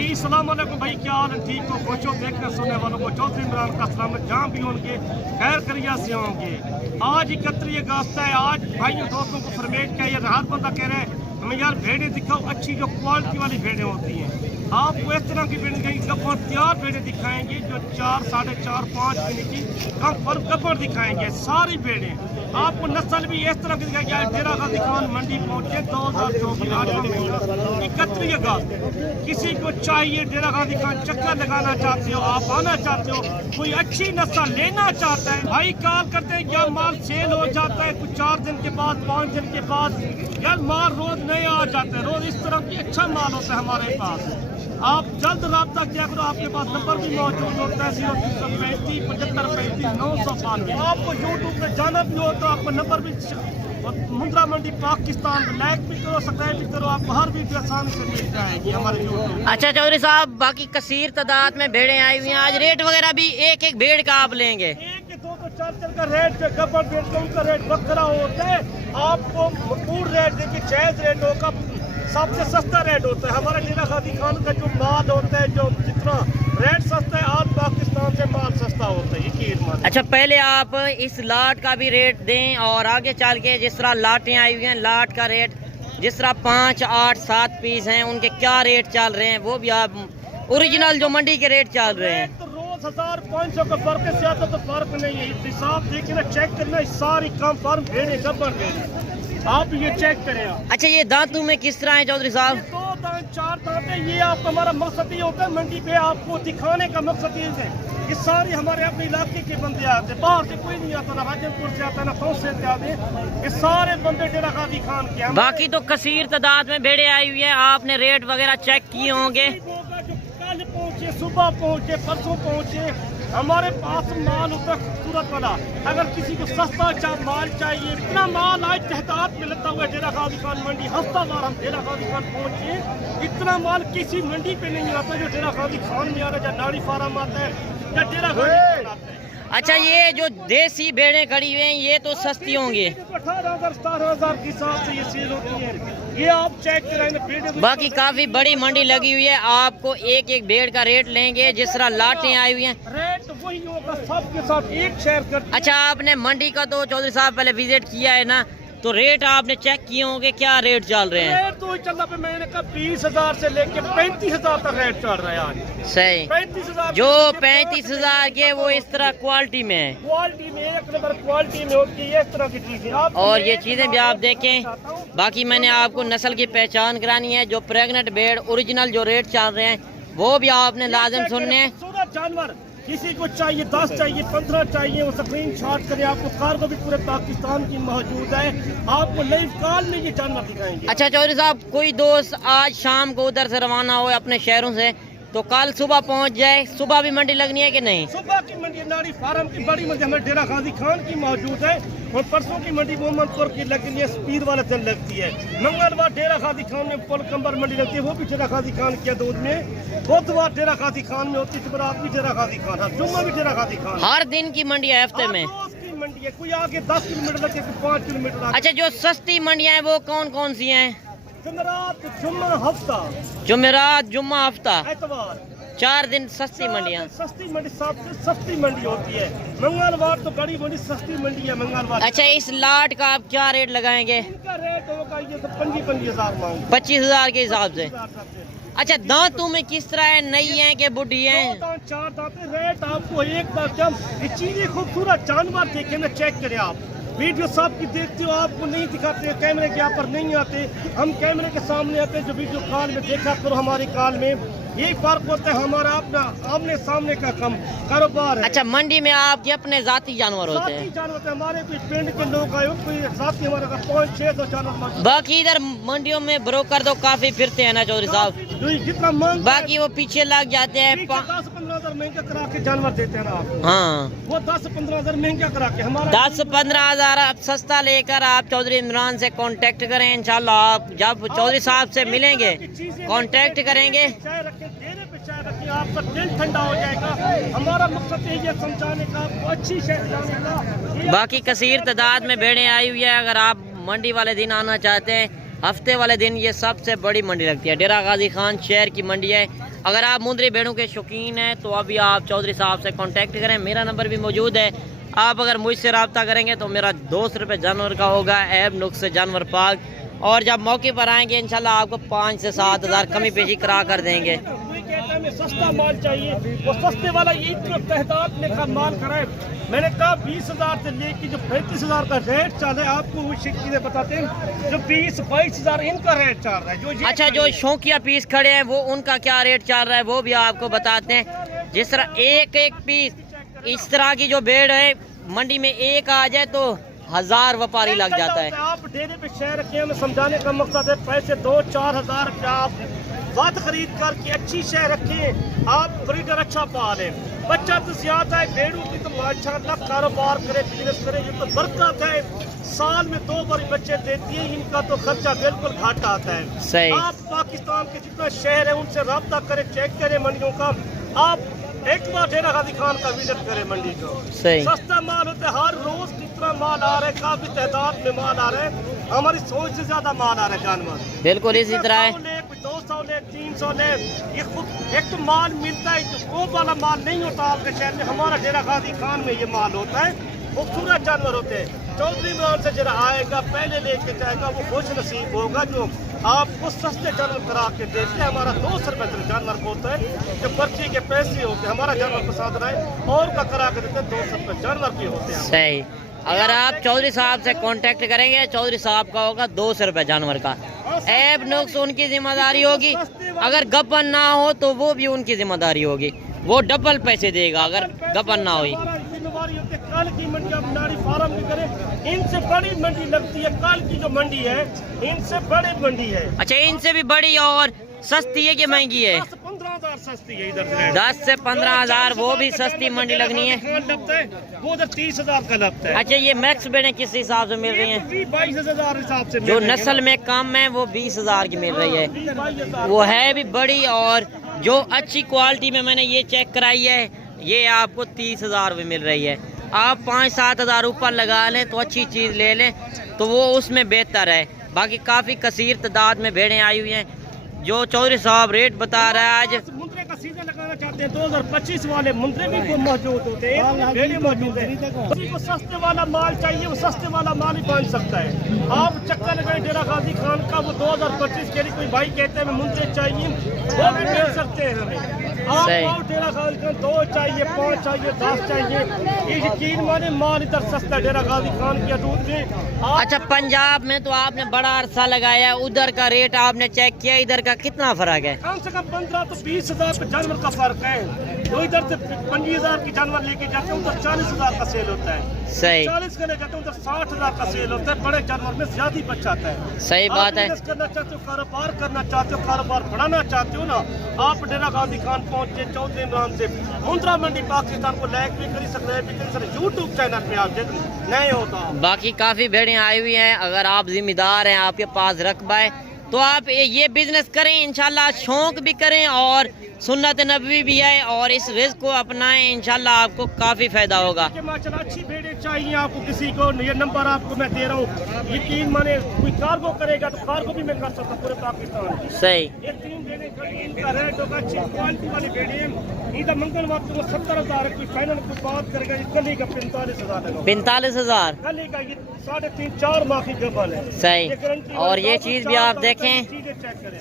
जी अस्सलाम वालेकुम भाई, क्या हाल है? ठीक हो? खुश हो? देखने सुनने वालों को चौधरी इमरान का सलाम है, जहाँ भी होंगे खैर करिया से होंगे। आज 31 अगस्त है। आज भाइयों दोस्तों को फरमेट क्या ये हर बंदा कह रहे हैं हमें यार भेड़ें दिखाओ, अच्छी जो क्वालिटी वाली भेड़ें होती हैं। आपको इस तरह की भेड़ें दिखाएंगे, गब्बर तैयार भेड़ें दिखाएंगे जो 4, 4.5, 5 महीने की कम पर गब्बर दिखाएंगे। सारी भेड़ें आपको नस्ल भी इस तरह की दिखाएंगे। डेरा गाजी खान मंडी पहुंचे 2024 31 अगस्त। किसी को चाहिए डेरा गाजी खान चक्कर लगाना चाहते हो, आप आना चाहते हो, कोई अच्छी नस्ल लेना चाहता है भाई कॉल करते हैं। या माल सेल हो जाता है कुछ 4 दिन के बाद, 5 दिन के बाद, यार माल रोज नए आ जाते हैं। रोज इस तरह की अच्छा माल होता है हमारे पास। आप जल्द रब्ता किया करो, आपके पास नंबर भी मौजूद होता है 0335 75 35 992। आपको यूट्यूब पे जाना भी हो तो आपको नंबर भी मुंद्रा मंडी पाकिस्तान लाइक भी करो, सब्सक्राइब भी करो, आपको हर वीडियो आसानी से मिल जाएगी हमारे यूट्यूब। अच्छा चौधरी साहब, बाकी कसीर तादाद में भेड़ें आई हुई हैं, आज रेट वगैरह भी एक एक भेड़ का आप लेंगे? 1, 2, 4 का रेट गब्बर भेड़ का रेट बकरा होता है। आपको पूर्ण रेट देखिए जायज रेट होगा, सबसे सस्ता रेट होता है हमारा डेरा गाजी खान का। जो माल होता है जो जितना रेट सस्ता है, आज पाकिस्तान से माल सस्ता होता है यकीन मानिए। अच्छा पहले आप इस लाट का भी रेट दें और आगे चल के जिस तरह लाटें आई हुई हैं लाट का रेट, जिस तरह 5, 8, 7 पीस हैं उनके क्या रेट चल रहे हैं वो भी आप ओरिजिनल जो मंडी के रेट चल रहे हैं। तो रोज 1500 का फर्क है, ज्यादा तो फर्क नहीं है। हिसाब देखिए ना, चेक करना, सारी कम फर्म भेड़े गब्बर भेड़े आप ये चेक करें आप। अच्छा ये दांतों में किस तरह है चौधरी साहब? 2 दांत 4 दांत है। ये आप हमारा मकसद ये होता है मंडी पे आपको दिखाने का मकसद ये है कि सारी हमारे अपने इलाके के बंदे आते हैं, बाहर से कोई नहीं आता, ना राजनपुर से आता है ना कौन से आते हैं, ये सारे बंदे डेरा गाजी खान के। बाकी तो कसीर तादाद में भेड़े आई हुई है, आपने रेट वगैरह चेक किए होंगे? जो कल पहुंचे, सुबह पहुंचे, परसों पहुंचे, हमारे पास माल होता है खूबसूरत वाला। अगर किसी को सस्ता माल चाहिए, इतना माल आज तहतात में लगता हुआ डेरा गाजी खान मंडी, हफ्ता बार हम डेरा गाजी खान पहुंचे, इतना माल किसी मंडी पे नहीं आता जो डेरा गाजी खान में आ रहा है, या नाड़ी फार्म आता है या डेरा गाजी खान आता है। अच्छा ये जो देसी भेड़ें खड़ी हुई हैं ये तो सस्ती होंगी? 18,000 17,000 के हिसाब से ये सेल होती है। ये आप चेक कराएंगे। बाकी काफी बड़ी मंडी लगी हुई है, आपको एक एक भेड़ का रेट लेंगे जिस तरह लाटें आई हुई हैं रेट वही होगा सबके साथ एक शेयर कर। अच्छा आपने मंडी का तो चौधरी साहब पहले विजिट किया है ना, तो रेट आपने चेक किए होंगे, क्या रेट चल रहे हैं? रेट तो चल रहा है, मैंने कहा 20,000 से लेके 35,000 तक रेट चल रहा है आज। सही 35,000 जो 35,000 के वो इस तरह क्वालिटी में है, क्वालिटी में एक नंबर क्वालिटी में होती है इस तरह की चीजें। और ये चीजें भी आप देखें। बाकी मैंने आपको नस्ल की पहचान करानी है, जो प्रेग्नेंट भेड़ ओरिजिनल जो रेट चल रहे हैं वो भी आपने लाजम सुनने हैं। खूबसूरत जानवर किसी को चाहिए, 10 चाहिए, 15 चाहिए, वो स्क्रीन शॉट करें। आपको कार्गो भी पूरे पाकिस्तान की मौजूद है, आपको लाइव कॉल में ये जानवर दिखाएंगे। अच्छा चौधरी साहब, कोई दोस्त आज शाम को उधर से रवाना हो अपने शहरों से तो कल सुबह पहुंच जाए, सुबह भी मंडी लगनी है कि नहीं? सुबह की मंडी नाड़ी फार्म की बड़ी मंडी हमारे डेरा गाजी खान की मौजूद है, और परसों की मंडी मोहम्मदपुर की लगनी है, स्पीड वाले दिन लगती है। मंगलवार डेरा गाजी खान में पुल कंबर मंडी लगती है, वो भी डेरा गाजी खान के दूध में। बुधवार डेरा गाजी खान में होती है, जुमेरात भी डेरा गाजी खान है, जुम्मा भी डेरा गाजी खान। हर दिन की मंडी है हफ्ते में? मंडी है, कोई आगे 10 किलोमीटर लगे, कोई 5 किलोमीटर। अच्छा जो सस्ती मंडियां हैं वो कौन कौन सी हैं? जुमेरात, जुम्मा, हफ्ता, जुमेरात, जुम्मा, हफ्ता, एतवार, 4 दिन सस्ती मंडियां। सस्ती मंडी सबसे सस्ती मंडी होती है। मंगलवार तो बड़ी मंडी सस्ती मंडी है मंगलवार। अच्छा इस लाट का आप क्या रेट लगाएंगे? इनका रेट होगा ये तो 25,000 मांग, 25,000 के हिसाब से। अच्छा दांतों में किस तरह है, नई है कि बुढ़ी है? 2 दांत 4 दांत रेट आपको एक दांत जब ये चीजें खूबसूरत जानवर देखे ना, चेक करें आप। वीडियो सब की देखते हो, आपको नहीं दिखाते, कैमरे के यहाँ पर नहीं आते, हम कैमरे के सामने आते हैं। जो वीडियो कॉल में देखा करो हमारी कॉल में, यही फर्क होता है हमारा अपना आमने सामने का कम कारोबार है। अच्छा मंडी में आपके अपने जाती जानवर होते हैं? जानवर होते हैं हमारे, कोई पिंड के लोग आए, कोई जाती हमारे 5-6 जानवर। बाकी इधर मंडियों में ब्रोकर तो काफी फिरते हैं ना चौधरी साहब, जितना मांग बाकी वो पीछे लग जाते हैं। 10-15 हजार महंगा करा के जानवर देते हैं ना आप। हाँ वो 10-15 हजार महंगा करा के हमारा 10-15 हजार आप सस्ता लेकर आप चौधरी इमरान से कांटेक्ट करें। इंशाल्लाह आप जब चौधरी साहब से मिलेंगे कांटेक्ट करेंगे। चाय रखें, देने पे चाय रखें, आपका दिल ठंडा हो जाएगा। हमारा मकसद यही है समझाने का, आपको अच्छी शय दिलाने का। बाकी कसीर तादाद में भेड़ें आई हुई है, अगर आप मंडी वाले दिन आना चाहते हैं हफ्ते वाले दिन ये सबसे बड़ी मंडी लगती है। डेरा गाजी खान शहर की मंडी है। अगर आप मुंदरी भेड़ों के शौकीन हैं तो अभी आप चौधरी साहब से कांटेक्ट करें। मेरा नंबर भी मौजूद है। आप अगर मुझसे रब्ता करेंगे तो मेरा 200 रुपये जानवर का होगा, ऐब नुक्स जानवर पाक। और जब मौके पर आएंगे इंशाल्लाह आपको 5 से 7 हज़ार कमी पेशी करा कर देंगे। हमें सस्ता माल चाहिए, वो सस्ते वाला ये इतना तहदाद में का माल कराए। मैंने कहा 20,000 से लेके जो 35,000 का रेट चल रहा है, आपको वो चीजें बताते हैं। जो 20-22 हज़ार इनका रेट चल रहा है। जो अच्छा, जो शौकिया पीस खड़े हैं वो उनका क्या रेट चल रहा है वो भी आपको बताते हैं। जिस तरह एक पीस इस तरह की जो भेड़ है मंडी में एक आ जाए तो 1000 व्यापारी लग जाता है। आप डेरे पे शेयर रखे, हमें समझाने का मकसद है पैसे 2-4 हज़ार रुपया आप बात खरीद करके अच्छी शय रखें, आप ब्रीडर अच्छा पालें। बच्चा तो ज्यादा है, भेड़ों की तो माशाल्लाह कारोबार करे, बिजनेस करे, ये तो बरकत है। साल में 2 बार बच्चे देती है, इनका तो खर्चा बिल्कुल घाटा आता है। सही। आप पाकिस्तान के जितना शहर है उनसे रब्ता करें, चेक करें मंडियों का। आप एक बार डेरा गाजी खान का विजिट करें मंडी को। सही। सस्ता माल होता है, हर रोज कितना माल आ रहा है, काफी तादाद में माल आ रहा है। हमारी सोच से ज्यादा माल आ रहा है जानवर। बिल्कुल इसी तरह है। 200 ले, 300 ले, ये खुद एक तो माल मिलता है, वो वाला माल नहीं होता आपके शहर में। हमारा डेरा गाजी खान में ये माल होता है, खूबसूरत जानवर होते हैं। चौधरी इमरान से जरा आएगा, पहले लेके जाएगा, वो खुश नसीब होगा जो आपको सस्ते जानवर करा के देते हैं। हमारा 200 रुपये जानवर होता है, जो पर्ची के पैसे होते हैं। हमारा जानवर पसंद रहे और का करा के देते हैं, 200 रुपये जानवर भी होते हैं। सही। अगर आप चौधरी साहब से कांटेक्ट करेंगे, चौधरी साहब का होगा 200 रुपये जानवर का। ऐब नुक्स उनकी जिम्मेदारी होगी, अगर गपन ना हो तो वो भी उनकी जिम्मेदारी होगी, वो डबल पैसे देगा अगर गपन ना हुई। जिम्मेदारी होती है कल की मंडी, आप नारी फार्म भी करें, इनसे बड़ी मंडी लगती है। कल की जो मंडी है इनसे बड़ी मंडी है। अच्छा, इनसे भी बड़ी और सस्ती है कि महंगी है? 10-15 हज़ार सस्ती है इधर से। 10 से 15 हज़ार वो भी सस्ती मंडी लगनी है। वो उधर 30 हज़ार का लगता है। अच्छा, ये मैक्स बेड़े किस हिसाब से मिल रही हैं? 22 हज़ार हिसाब से। जो नस्ल में कम है वो 20 हज़ार की मिल रही है, वो है भी बड़ी। और जो अच्छी क्वालिटी में मैंने ये चेक कराई है, ये आपको 30 हज़ार में मिल रही है। आप 5-7 हज़ार ऊपर लगा लें तो अच्छी चीज़ ले लें तो वो उसमें बेहतर है। बाकी काफ़ी कसीर तादाद में भेड़ें आई हुई हैं। जो चौधरी साहब रेट बता रहा है, आज मुंद्रे का सीजन लगाना चाहते हैं, 2025 वाले मुंद्रे भी मौजूद होते हैं, भेड़े मौजूद है। किसी को सस्ते वाला माल चाहिए, वो सस्ते वाला माल ही बांध सकता है। आप चक्कर लगाए डेरा गाजी खान का, वो 2025 के लिए कोई भाई कहते हैं मुंद्रे चाहिए, वो भी मिल सकते हैं हमें। आप डेरा गाजी खान 2 चाहिए, 5 चाहिए, 10 चाहिए, ये यकीन माने माल इधर सस्ता डेरा गाजी खान की दूध में। अच्छा, पंजाब में तो आपने बड़ा अरसा लगाया, उधर का रेट आपने चेक किया, इधर का कितना फर्क है? कम से कम 15 तो 20 हज़ार का जानवर का फर्क है। तो इधर से 25 हज़ार की जानवर लेके जाते हैं, उधर 40 हज़ार का सेल होता है। सही। 40 का ले जाते हैं, उधर 60 हज़ार का सेल होता है। बड़े जानवर में ज्यादा ही बच जाता है। सही बात है। बिजनेस करना चाहते हो, कारोबार करना चाहते हो, कारोबार बढ़ाना चाहते हो ना, आप डेरा गाजी खान पहुंचे चौधरी इमरान से। मुंद्रा मंडी पाकिस्तान को लाइक भी कर सकते हैं, यूट्यूब चैनल पे आप नए हो तो। बाकी काफ़ी भेड़ें आई हुई हैं। अगर आप जिम्मेदार हैं, आपके पास रकबा है तो आप ये बिजनेस करें, इंशाल्लाह शौक भी करें और सुन्नत नबवी भी है, और इस रिस्क को अपनाएं, इंशाल्लाह आपको काफ़ी फ़ायदा होगा। माशाल्लाह अच्छी भेड़ें चाहिए आपको, किसी को ये नंबर आपको मैं दे रहा हूँ, यकीन माने कोई कार्गो करेगा तो कार्गो भी मैं कर सकता हूँ पूरे पाकिस्तान। सही। ये 3 भेड़ें खड़ी, इनका रेट होगा अच्छी क्वालिटी वाली भेड़ें। इधर मंगलवार को 70 हज़ार, कोई फाइनल कोई बात करेगा, कली का 45 हज़ार। 45 हज़ार कली का ये 3.5-4 माह की गबल है। सही। और ये चीज़ भी आप देखें,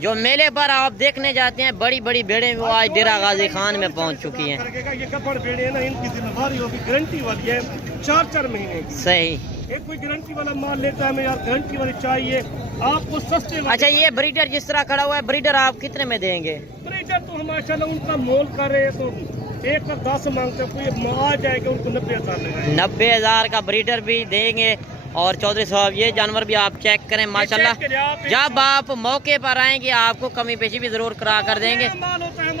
जो मेले पर आप देखने जाते हैं बड़ी बड़ी भेड़ें वो आज डेरा गाजी खान में पहुंच चुकी हैं। ये कपड़ भेड़े हैं ना, इनकी जिम्मेदारी होगी, गारंटी वाली है, 4-4 महीने की। सही। एक कोई गारंटी वाला माल लेता है, हमें यार गारंटी वाली चाहिए आपको सस्ते। अच्छा, ये ब्रीडर जिस तरह खड़ा हुआ है, ब्रीडर आप कितने में देंगे? ब्रीडर तो माशाल्लाह उनका मोल करे तो 1 का 10 मांगते, कोई आ जाएगा उनको 90 हज़ार लगाए। 90 हज़ार का ब्रीडर भी देंगे। और चौधरी साहब ये जानवर भी आप चेक करें माशाल्लाह, जब आप मौके पर आएंगे आपको कमी पेशी भी ज़रूर करा कर देंगे।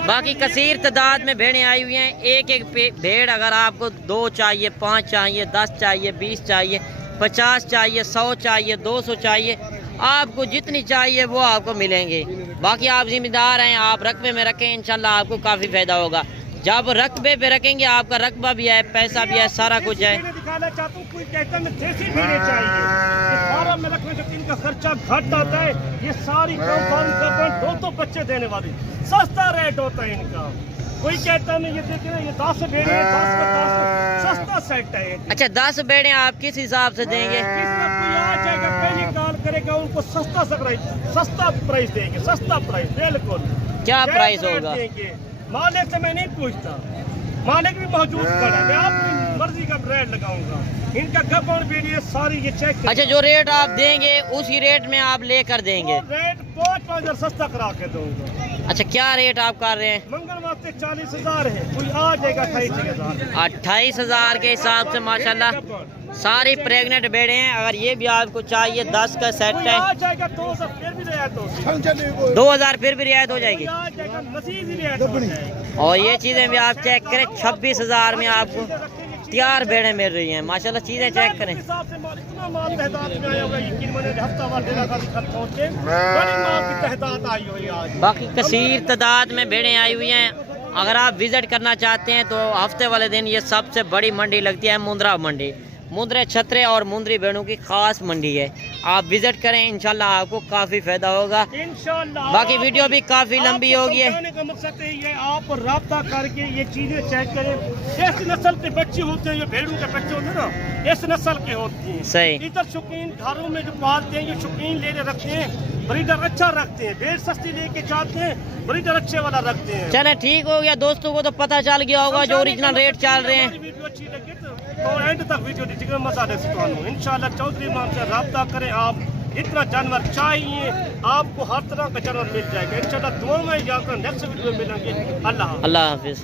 बाकी कसीर तादाद में भेड़ें आई हुई हैं। एक भेड़ अगर आपको 2 चाहिए, 5 चाहिए, 10 चाहिए, 20 चाहिए, 50 चाहिए, 100 चाहिए, 200 चाहिए, आपको जितनी चाहिए वो आपको मिलेंगे। बाकी आप जिम्मेदार हैं, आप रकबे में रखें, इंशाल्लाह आपको काफ़ी फ़ायदा होगा। जब रकबे पे रखेंगे आपका रकबा भी है, पैसा भी है, सारा कुछ है। मैं दिखाना चाहता हूँ, कोई कहता है मैं देसी भेड़ें चाहिए, फार्म में रखने से इनका खर्चा घट आता है। ये सारी दो तो बच्चे देने वाली सस्ता रेट होता है इनका। कोई कहता नहीं, ये देखिए ये 10 भेड़ें, 10 का 10 सस्ता सेट है। अच्छा 10 बेड़े आप किस हिसाब से देंगे? किसका कोई आ जाएगा, पहले कॉल करेगा, उनको सस्ता प्राइस देंगे, सस्ता प्राइस बिल्कुल। क्या प्राइस रेट होगा? देंगे। मालिक से मैं नहीं पूछता, मालिक भी मौजूद पड़ा, मैं अपनी मर्जी का रेट लगाऊंगा। इनका गबन वीडियो सारी ये चेक। अच्छा जो रेट आप देंगे उसी रेट में आप लेकर देंगे? रेट 5,000 सस्ता करा के दूंगा। अच्छा क्या रेट आप कर रहे हैं? मंगल वास्ते 40,000 है, कोई आ जाएगा 28,000। 28,000 के हिसाब से माशाल्लाह सारी प्रेग्नेंट बेड़े हैं। अगर ये भी आपको चाहिए 10 का सेट कोई है, आ जाएगा 2,000 फिर भी रियायत होगी। 2000 फिर भी रियायत हो जाएगी। कोई आ जाएगा मजीद ही रियायत हो जाएगी। और ये चीज़ें भी आप चेक करें, 26,000 में आपको तैयार बेड़े मिल रही हैं। माशाल्लाह चीज़ें चेक करें। हिसाब से माल इतना माल तहदाद में आया हुआ है, यकीन माने हफ्ता वार डेरा का घर पहुंचे, बड़ी माल की तहदाद आई हुई है आज। बाकी कसीर तादाद में भेड़ें आई हुई हैं। अगर आप विज़िट करना चाहते हैं तो हफ्ते वाले दिन ये सबसे बड़ी मंडी लगती है, मुंद्रा मंडी। मुंद्रे छतरे और मुंद्री भेड़ों की खास मंडी है, आप विज़िट करें, इंशाल्लाह आपको काफ़ी फ़ायदा होगा। इंशाल्लाह बाकी वीडियो भी काफ़ी लंबी होगी है। समझाने का मकसद यही है, आप राब्ता करके ये चीज़ें चेक करें। इस नस्ल के बच्चे होते हैं, ये भेड़ों के बच्चे होते हैं ना, इस नस्ल के होते हैं। सही। इधर शौकीन घरों में जो पालते हैं, ये शौकीन लेने रखते हैं, ब्रीडर अच्छा रखते हैं, भेड़ सस्ती लेके जाते हैं, ब्रीडर अच्छे वाला रखते हैं। चले ठीक हो गया, दोस्तों को तो पता चल गया होगा जो ओरिजिनल रेट चल रहे हैं। वीडियो अच्छी लगी तो एंड तक वीडियो देखिए, मजा दे सकता हूँ। इंशाल्लाह चौधरी इमाम से राब्ता करें। आप जितना जानवर चाहिए आपको हर तरह का जानवर मिल जाएगा इंशाल्लाह। दुआ में जाकर नेक्स्ट वीडियो में मिलेंगे। अल्लाह अल्लाह हाफिज़।